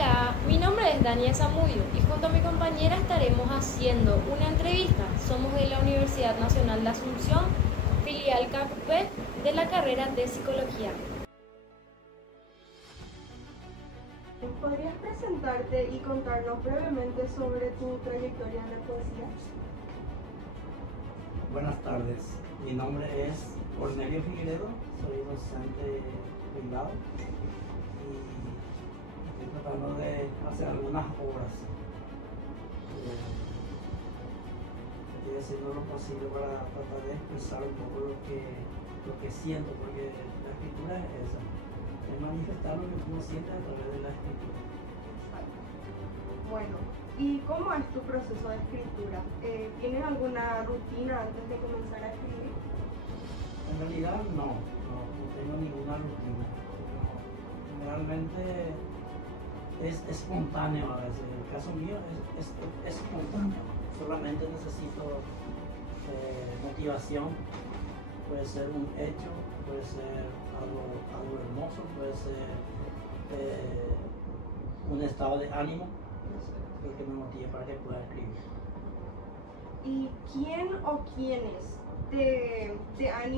Hola, mi nombre es Dania Zamudio y junto a mi compañera estaremos haciendo una entrevista. Somos de la Universidad Nacional de Asunción, filial CAPUP, de la carrera de Psicología. ¿Podrías presentarte y contarnos brevemente sobre tu trayectoria en la poesía? Buenas tardes, mi nombre es Cornelio Figueredo, soy docente privado y estoy tratando de hacer algunas obras. Estoy haciendo lo posible para tratar de expresar un poco lo que siento, porque la escritura es esa, es manifestar lo que uno siente a través de la escritura. Bueno, ¿y cómo es tu proceso de escritura? ¿Tienes alguna rutina antes de comenzar a escribir? En realidad no tengo ninguna rutina. Generalmente es espontáneo a veces. En el caso mío es espontáneo. Solamente necesito motivación. Puede ser un hecho, puede ser algo hermoso, puede ser un estado de ánimo lo que me motive para que pueda escribir. ¿Y quién o quiénes te han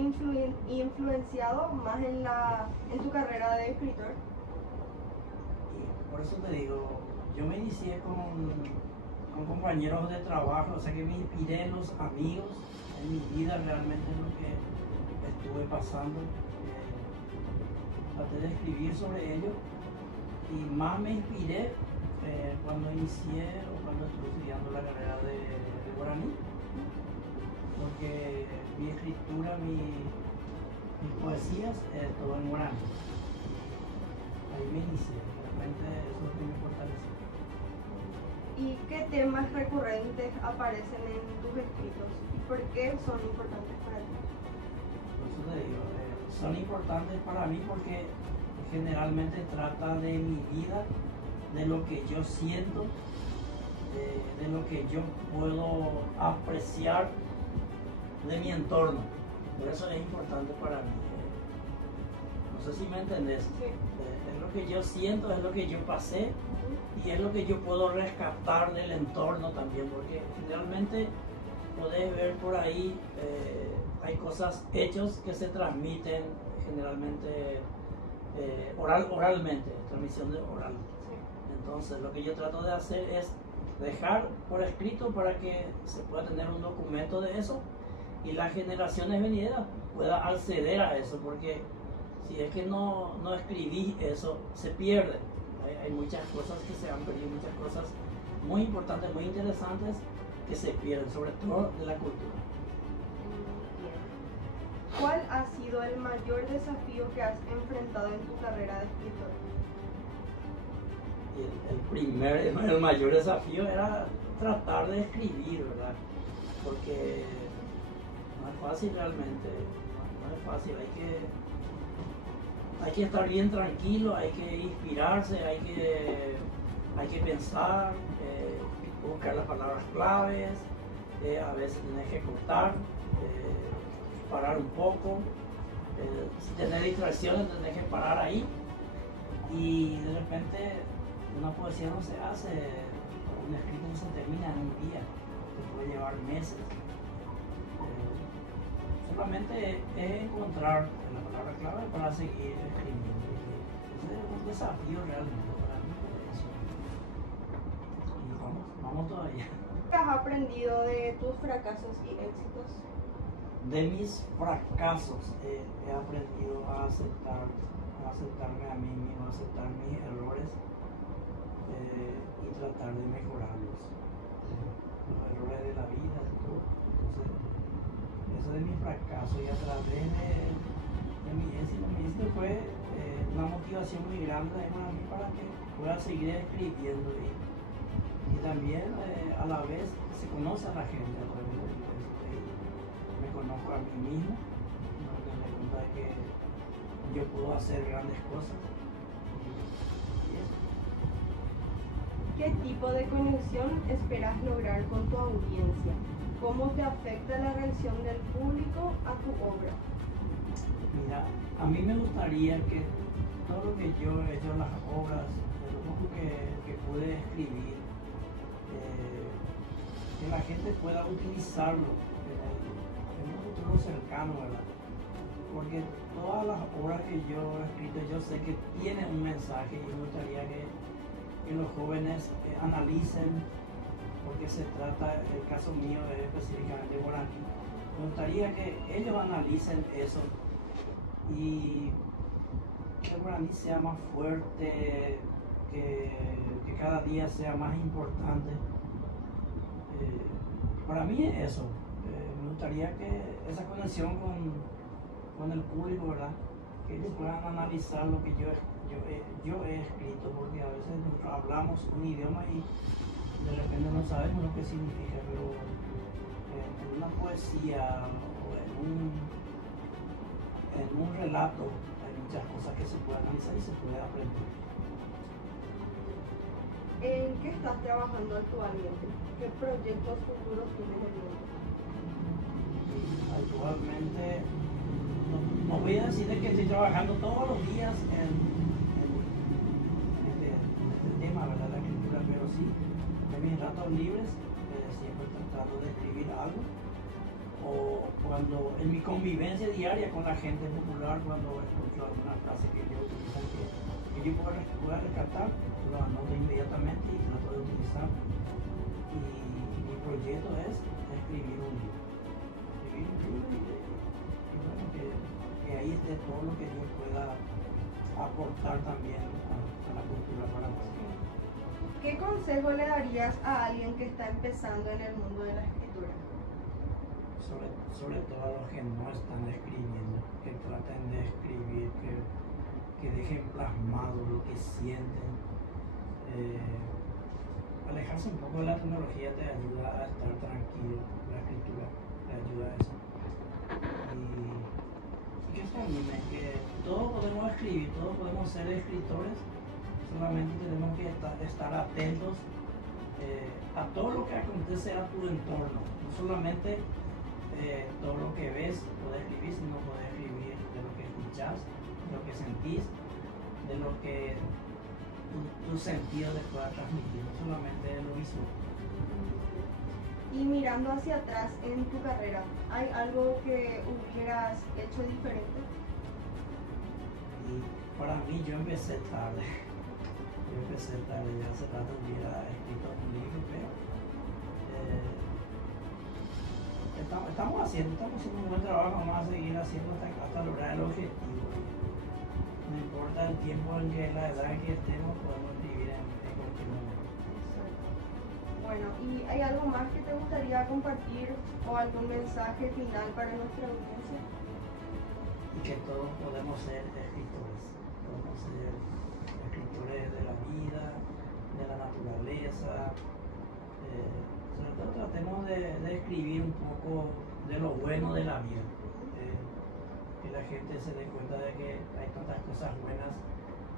influenciado más en tu carrera de escritor? Y por eso te digo, yo me inicié con compañeros de trabajo, o sea que me inspiré en los amigos, en mi vida realmente es lo que estuve pasando. Traté de escribir sobre ello y más me inspiré cuando inicié o cuando estuve estudiando la carrera de guaraní, porque mi escritura, mis poesías, todo en guaraní. Ahí me inicié, realmente eso es lo que me fortaleció. ¿Y qué temas recurrentes aparecen en tus escritos? ¿Y por qué son importantes para ti? Por eso te digo, son importantes para mí porque generalmente trata de mi vida, de lo que yo siento, de lo que yo puedo apreciar de mi entorno. Por eso es importante para mí. No sé si me entendés. Sí. Es lo que yo siento, es lo que yo pasé y es lo que yo puedo rescatar del entorno también, porque generalmente podés ver por ahí, hay cosas, hechos que se transmiten generalmente oralmente, transmisión de oral. Entonces lo que yo trato de hacer es dejar por escrito para que se pueda tener un documento de eso y las generaciones venideras puedan acceder a eso, porque si es que no escribís eso, se pierde. Hay muchas cosas que se han perdido, muchas cosas muy importantes, muy interesantes que se pierden, sobre todo de la cultura. ¿Cuál ha sido el mayor desafío que has enfrentado en tu carrera de escritor? El mayor desafío era tratar de escribir, ¿verdad? Porque no es fácil realmente, no es fácil, hay que estar bien tranquilo, hay que inspirarse, hay que pensar, buscar las palabras claves, a veces tenés que cortar, parar un poco, si tenés distracciones tenés que parar ahí y de repente una poesía no se hace, un escrito no se termina en un día, te puede llevar meses. Solamente es encontrar la palabra clave para seguir escribiendo. Ese es un desafío realmente para mí. Eso. Y vamos todavía. ¿Qué has aprendido de tus fracasos y éxitos? De mis fracasos he aprendido a aceptarme a mí mismo, a aceptar mis errores y tratar de mejorarlos. Los errores de la vida, todo. Entonces, eso de mi fracaso y a través de mi éxito fue una motivación muy grande para mí para que pueda seguir escribiendo y también a la vez se conoce a la gente a través de eso. Me conozco a mí mismo, me doy cuenta de que yo puedo hacer grandes cosas y eso. ¿Qué tipo de conexión esperas lograr con tu audiencia? ¿Cómo te afecta la reacción del público a tu obra? Mira, a mí me gustaría que todo lo que yo he hecho en las obras, poco que pude escribir, que la gente pueda utilizarlo en un futuro cercano, ¿verdad? Porque todas las obras que yo he escrito, yo sé que tienen un mensaje y me gustaría que los jóvenes analicen, porque se trata, el caso mío es específicamente guaraní. Me gustaría que ellos analicen eso y que el guaraní sea más fuerte, que cada día sea más importante. Para mí es eso. Me gustaría que esa conexión con el público, ¿verdad? Que ellos puedan analizar lo que yo he escrito, porque a veces nosotros hablamos un idioma y de repente no sabemos lo que significa, pero en una poesía o en un relato hay muchas cosas que se pueden analizar y se puede aprender. ¿En qué estás trabajando actualmente? ¿Qué proyectos futuros tienes en mente? Actualmente, no voy a decir que estoy trabajando todos los días en este tema, ¿verdad? La escritura, pero sí, en mis ratos libres siempre trato de escribir algo. O cuando en mi convivencia diaria con la gente popular, cuando escucho alguna frase que yo utilizo, que yo pueda rescatar, lo anoto inmediatamente y trato de utilizar. Y mi proyecto es escribir un libro. Y bueno, que ahí esté todo lo que yo pueda aportar también a la cultura paraguaya. ¿Qué consejo le darías a alguien que está empezando en el mundo de la escritura? Sobre todo a los que no están escribiendo, que traten de escribir, que dejen plasmado lo que sienten. Alejarse un poco de la tecnología te ayuda a estar tranquilo, la escritura te ayuda a eso. Y que se animen, que todos podemos escribir, todos podemos ser escritores, solamente tenemos que estar atentos a todo lo que acontece a tu entorno, no solamente todo lo que ves puedes escribir, sino puedes escribir de lo que escuchas, de lo que sentís, de lo que tu sentido te pueda transmitir, no solamente de lo visual. Y mirando hacia atrás en tu carrera, ¿hay algo que hubieras hecho diferente? Y para mí yo empecé tarde, ya hace rato hubiera escrito un libro, pero estamos haciendo un buen trabajo, vamos a seguir haciendo hasta lograr el objetivo. No importa el tiempo en que la edad en que estemos, podemos escribir en cualquier momento. Bueno, ¿y hay algo más que te gustaría compartir o algún mensaje final para nuestra audiencia? Y que todos podemos ser escritores, podemos ser escritores de la vida, de la naturaleza. Sobre todo tratemos de escribir un poco de lo bueno de la vida, que la gente se dé cuenta de que hay tantas cosas buenas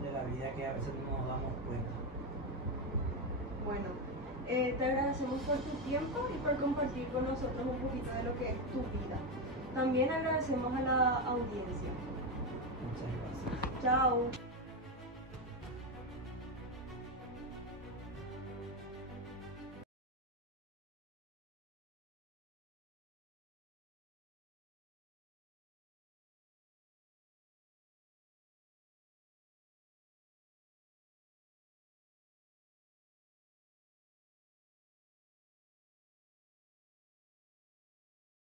de la vida que a veces no nos damos cuenta. Bueno, te agradecemos por tu tiempo y por compartir con nosotros un poquito de lo que es tu vida. También agradecemos a la audiencia. Muchas gracias. Chao.